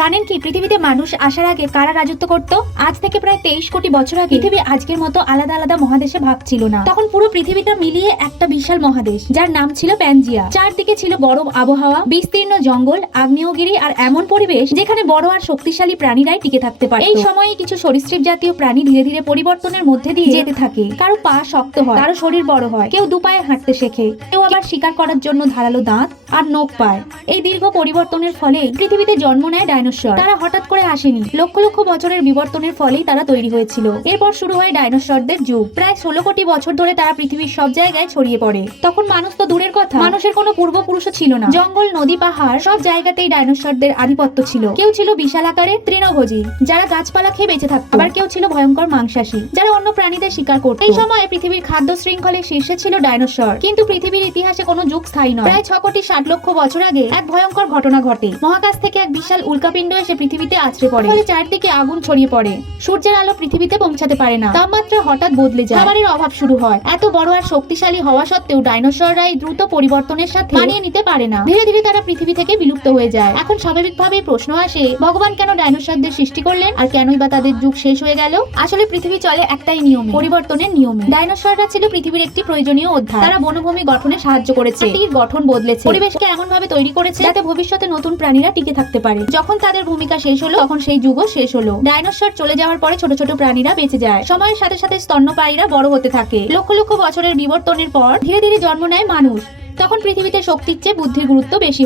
জানেন কি পৃথিবীতে মানুষ আসার আগে কারা রাজত্ব করত? আজ থেকে প্রায় 23 কোটি বছর আগে পৃথিবী আজকের মতো আলাদা আলাদা মহাদেশে ভাগ ছিল না। তখন পুরো পৃথিবীটা মিলিয়ে একটা বিশাল মহাদেশ, যার নাম ছিল প্যানজিয়া। চারদিকে ছিল গরম আবহাওয়া, বিস্তীর্ণ জঙ্গল, আগ্নেয়গিরি আর এমন পরিবেশ যেখানে বড় আর শক্তিশালী প্রাণীরাই টিকে থাকতে পারে। এই সময়ে কিছু সরীসৃপ জাতীয় প্রাণী ধীরে ধীরে পরিবর্তনের মধ্যে দিয়ে যেতে থাকে। কারো পা শক্ত হয়, কারো শরীর বড় হয়, কেউ দুপায়ে হাঁটতে শেখে, কেউ আবার শিকার করার জন্য ধারালো দাঁত আর নখ পায়। এই দীর্ঘ পরিবর্তনের ফলে পৃথিবীতে জন্ম নেয় ডাইনোসর। তারা হঠাৎ করে আসেনি, লক্ষ লক্ষ বছরের বিবর্তনের ফলেই তারা তৈরি হয়েছিল। এরপর শুরু হয় ডাইনোসরদের যুগ। প্রায় 16 কোটি বছর ধরে তারা পৃথিবীর সব জায়গায় ছড়িয়ে পড়ে। তখন মানুষ তো দূরের কথা, মানুষের কোনো পূর্বপুরুষও ছিল না। জঙ্গল, নদী, পাহাড় সব জায়গাতেই ডাইনোসরদের আধিপত্য ছিল। কেউ ছিল বিশাল আকারের তৃণভোজী, যারা গাছপালা খেয়ে বেঁচে থাকত। আবার কেউ ছিল ভয়ঙ্কর মাংসাশী, যারা অন্য প্রাণীদের শিকার করত। এই সময় পৃথিবীর খাদ্য শৃঙ্খলের শীর্ষে ছিল ডাইনোসর। কিন্তু পৃথিবীর ইতিহাসে কোনো যুগ স্থায়ী নয়। প্রায় 6 কোটি 60 লক্ষ বছর আগে এক ভয়ঙ্কর ঘটনা ঘটে। মহাকাশ থেকে এক বিশাল উল্কাপিণ্ড এসে পৃথিবীতে আছড়ে পড়ে। ফলে চারদিকে আগুন ছড়িয়ে পড়ে। সূর্যের আলো পৃথিবীতে পৌঁছাতে পারে না। তাপমাত্রা হঠাৎ বদলে যায়, খাবারের অভাব শুরু হয়। এত বড় আর শক্তিশালী হওয়া সত্ত্বেও ডাইনোসররা এই দ্রুত পরিবর্তনের সাথে মানিয়ে নিতে পারে না। ধীরে ধীরে তারা পৃথিবী থেকে বিলুপ্ত হয়ে যায়। এখন স্বাভাবিকভাবেই প্রশ্ন আসে, ভগবান কেন ডাইনোসরদের সৃষ্টি করলেন, আর কেনই বা তাদের যুগ শেষ হয়ে গেল? আসলে পৃথিবী চলে একটাই নিয়মে, পরিবর্তনের নিয়মে। ডাইনোসররা ছিল পৃথিবীর একটি প্রয়োজনীয় অধ্যায়। তারা বনভূমি গঠনে সাহায্য করেছে, মাটির গঠন বদলেছে, পরিবেশকে এমন ভাবে তৈরি করেছে যাতে ভবিষ্যতে নতুন প্রাণীরা টিকে থাকতে পারে। যখন তাদের ভূমিকা শেষ হলো, তখন সেই যুগও শেষ হলো। ডাইনোসর চলে যাওয়ার পরে ছোট ছোট প্রাণীরা বেঁচে যায়। সময়ের সাথে সাথে স্তন্যপায়ীরা বড় হতে থাকে। লক্ষ লক্ষ বছরের বিবর্তনের পর ধীরে ধীরে জন্ম নেয় মানুষ। তখন পৃথিবীতে শক্তির চেয়ে বুদ্ধির গুরুত্ব বেশি।